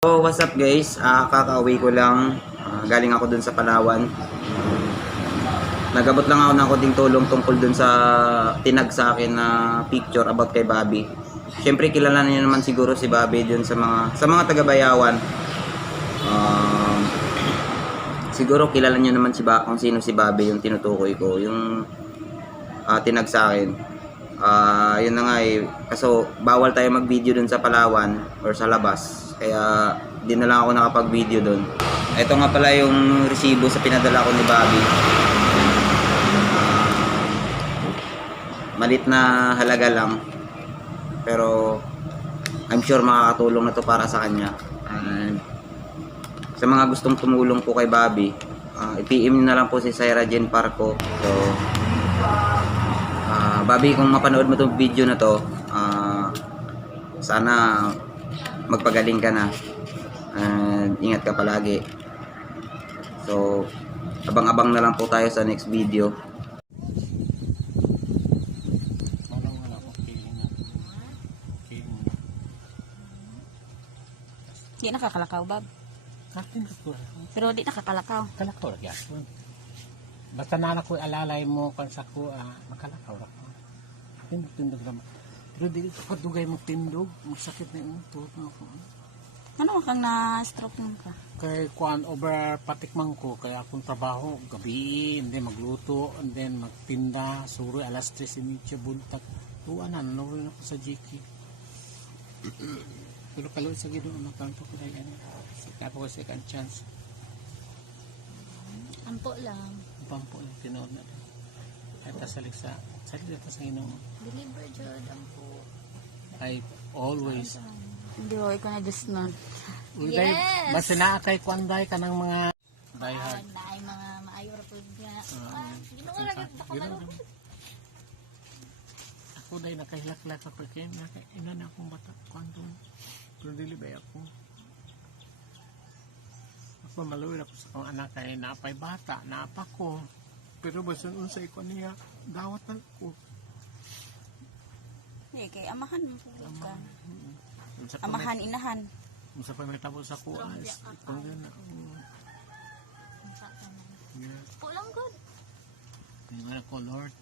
So, what's up guys? Kakauwi ko lang. Galing ako dun sa Palawan. Nagabot lang ako ng konting tulong tungkol dun sa tinag sa akin na picture about kay Bobby. Siyempre kilala niyo naman siguro si Bobby dun sa mga taga-Bayawan. Siguro kilala niyo naman kung sino si Bobby, yung tinutukoy ko, yung tinag sa akin. Yun na nga eh. Kaso bawal tayo mag-video dun sa Palawan or sa labas. Kaya di na lang ako nakapag-video doon. Ito nga pala yung resibo sa pinadala ko ni Bobby. Malit na halaga lang. Pero I'm sure makakatulong na to para sa kanya. And sa mga gustong tumulong po kay Bobby, i-PM na lang po si Syra Jen Parco. So Bobby, kung mapanood mo tong video na to, sana magpagaling ka na and ingat ka palagi. So abang-abang na lang po tayo sa next video. Di nakakalakaw, Bob. Pero di nakakalakaw. Kalakaw lagi ako. Basta na ko alalay mo kan sa ko makalakaw ra ko. Tindog naman. Pero di ko kadugay mo tindog, masakit na yung tuhod mo ko. Ano kang na-stroke mo ka? Kay kuan over patikman ko kaya akong trabaho gabi, and then magluto, and then magtinda, suro alas 3:30 buntag. Tuwa na nanuwi ako sa JK. Pero kalo sa Ginoo makanto ko dai ano. Sika ko second chance. Ampo lang. Pampo lang tinuod na. Ay tasalik sa Ginoo. Deliver jud ampo. I always Hindi ko na just nun. yes! Basta naakay kwanday ka ng mga diehard. Ay mga maayo ra pud nga. Ginoo ra gid ako. Ako dahil nakahilaklak ako kaya ina na akong bata kwantong pero dili ba ako maluwid ako sa akong anak kaya napay bata napa ko pero basta unsay ko niya dawat na ko Kay amahan mo ka. Amahan inahan. Unsa pa may tapos ako kung gana Pulang good. ngano ko Lord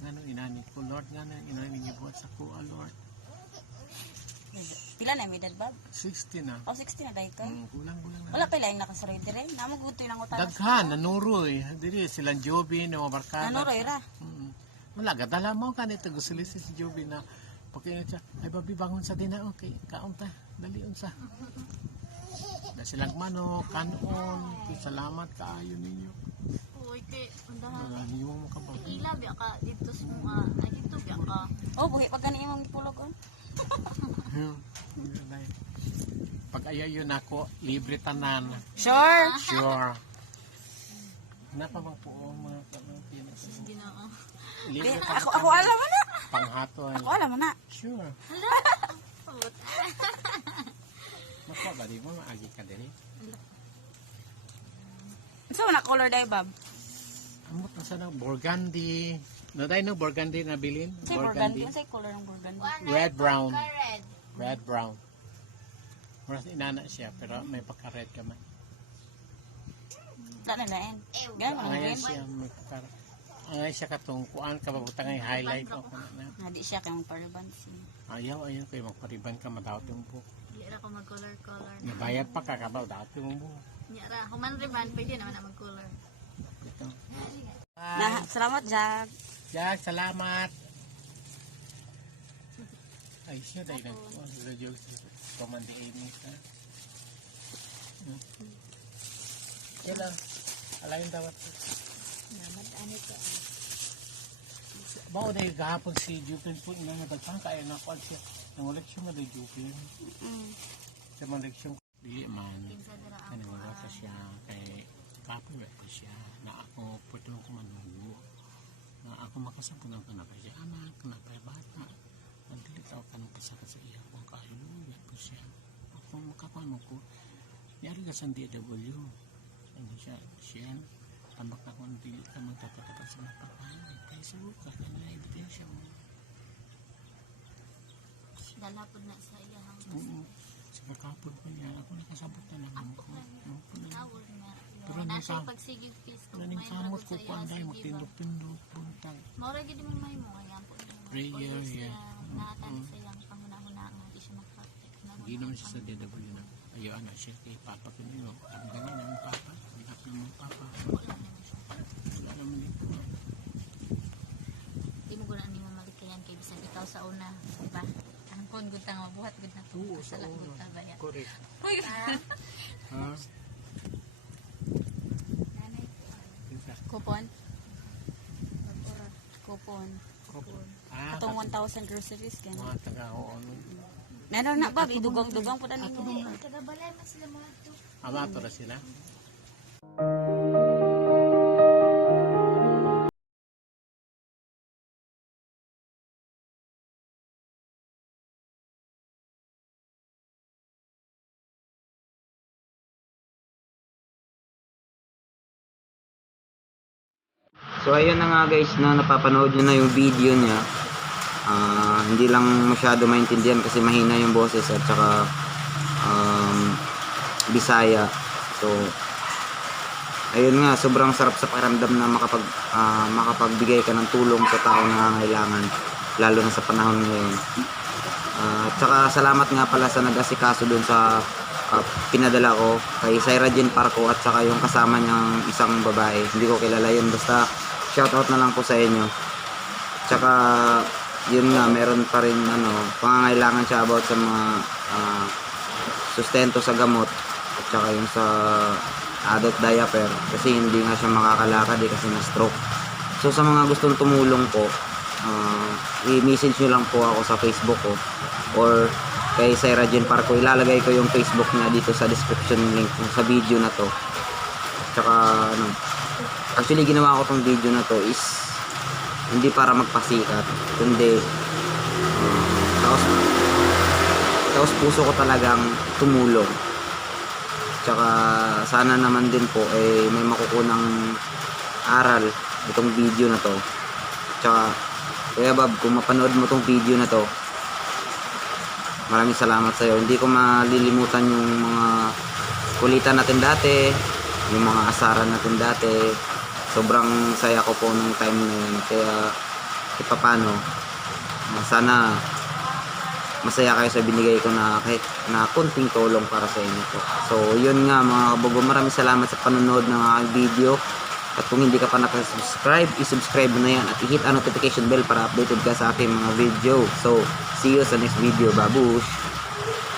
ngano inani ko Lord ngano inani gibuhat sa ko Lord. Pila na may edad, Bob? 60 na. Oh, 60 na dahil ka? Kulang-kulang na. Wala pa lang nakasaroy dire. Namagutoy lang utang. Daghan, nanuroy. Dili silang Joby, na mabarkada. Nanuroy ra. Wala, gadala mo ka nito. Gusto si Joby na pagkainit siya, ay babi bangon sa dina. Okay, kaunta. Dali unsa. Na silang manok, kanon. Salamat kaayo ninyo. Uy, te, undahan. Niyo mo ka babi. Ila, biya ka. Dito sa mga, ay dito, biya ka. Oh, buhi pag gani imong ipulog on. Pag ayaw yun ako, libre tanan. Sure. Sure. Napa bang po mga Pilipinas? Hindi na, Libre Ako alam mo na. panghaton. Ako alam mo na. Sure. Maka ba di mo maagi ka diri? So na color dai, Bob. Amot na sana burgundy. No dai no burgundy na bilin? Say burgundy. Say color ng burgundy. Red brown. red. Red brown. Mas inana siya pero may pagka-red ka man. Wala na lain. Ganun mo Ayan na siya may pagka. Ay siya katong kuan ka babutang ay highlight o kana na. Di siya kayong pariban. Ayaw kayo magpariban ka madawat yung buhok. Hindi ra ko mag-color. Nabayad pa ka kabaw dawat yung buhok. Hindi ra. Human riban, pwede naman na mag-color. Ito. Na, salamat, Jack. Jack, salamat. Ay siya dahil nag-radio Commander Amy ha. Kailan? Alayin dapat. Ano ka? Bao dahil gahapon si Jupin po ina nagpang kaya na kwan siya. Nangulit siya mo dahil Jupin. Siya mo leksyon. Dili man. Nangulit pa siya. Kay kapiwet pa siya. Na ako pwede ko manugo. Na ako makasapunan ka na pa siya. Anak, na pa bata. Nandili tao ka nang pasaka sa iya. Kung kahiluwet pa siya. Ako makakuan mo ko. Yari ka sa DW. Ano siya. Tambak na kung dili ka magtatapat sa mapapahay. Kaya sulo ka na ebidensya mo. Dalapod na sa iyahang. Oo. Nakapod pa niya. Ako nakasabot na lang ako. Tawag nga. Pero Nasa nang pagsigig pisto. Naning kamot ko pa anday magtindog-tindog buntag. Maura gid man may mo ayan po. Prayer, yeah. Nakatali sa iyang panghuna-huna nga di siya makapit. Hindi naman siya sa DW na. Ayaw anak siya kay Papa ko nilo. Ang ganyan ang Papa. Bigat naman ang Papa. Wala naman siya. Wala naman dito. Di mo guna ni mamalikayan kay bisan ikaw sa una, di ba? Ang kon gud ta nga mabuhat gud na. Oo, sa Sala una. gud ta ba ya. Correct. Hoy. Ha? Pinsa. Coupon. Coupon. Kopon. Ah, Atong 1,000 groceries ka na. mga taga-oon. Meron na ba? Idugang-dugang po na ninyo. Taga-balay man sila mga to. Amato na sila. So ayun na nga guys, na napapanood nyo na yung video niya. Hindi lang masyado maintindihan kasi mahina yung boses at saka Bisaya. So ayun nga, sobrang sarap sa pakiramdam na makapagbigay ka ng tulong sa tao na nangangailangan, lalo na sa panahon ngayon. At saka salamat nga pala sa nag-asikaso dun sa pinadala ko kay Syra Jean Parco at saka yung kasama niyang isang babae. Hindi ko kilala yun, basta shoutout na lang po sa inyo. Tsaka yun nga, meron pa rin pangangailangan siya about sa mga sustento sa gamot at saka yung sa adult diaper kasi hindi nga siya makakalakad kasi na stroke. So sa mga gustong tumulong po, i-message nyo lang po ako sa Facebook ko or kay Syra Jean Parco. Ilalagay ko yung Facebook niya dito sa description link sa video na to. Tsaka actually ginawa ko tong video na to is hindi para magpasikat, kundi taos puso ko talagang tumulong. Tsaka sana naman din po may makukunang aral itong video na to. Tsaka Kuya Bob, kung mapanood mo tong video na to, maraming salamat sa iyo. Hindi ko malilimutan yung mga kulitan natin dati, yung mga asaran natin dati. Sobrang saya ko po nung time na yun. Kaya paano, sana masaya kayo sa binigay ko na kahit na kunting tulong para sa inyo po. So yun nga mga kabugo, maraming salamat sa panonood ng aking video. At kung hindi ka pa nakasubscribe, isubscribe mo na yan at i-hit ang notification bell para updated ka sa aking mga video. So see you sa next video. Babush!